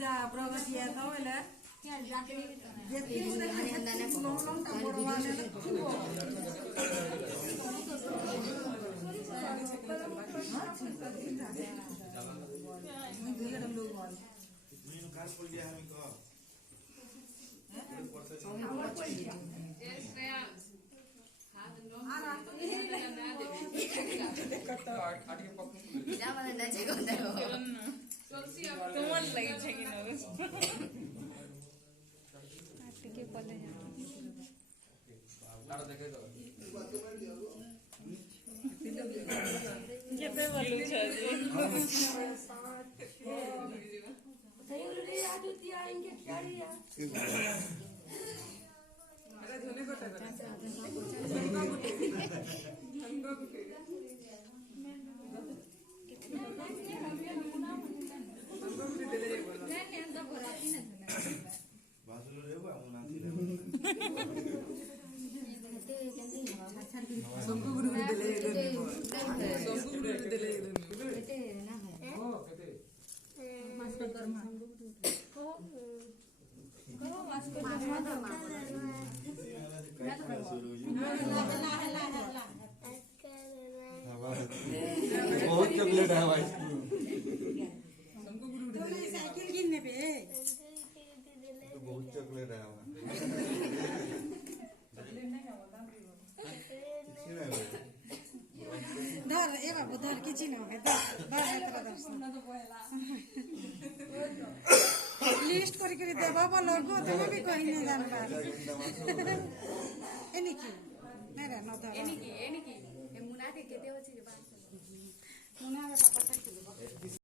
पूजा प्रगति है तो वाला ये लोग का बड़वा ने बहुत चॉकलेट है भाई साइकिल गिनने पे तो बहुत चॉकलेट है धर ए बाबू धर किछि न है धर लिस्ट करी करी देबा बोलो गो तमे भी कहि न जान पार एनी की मेरा न धर एनी की मुना के केते होछि जे 500 मुना का पता किलो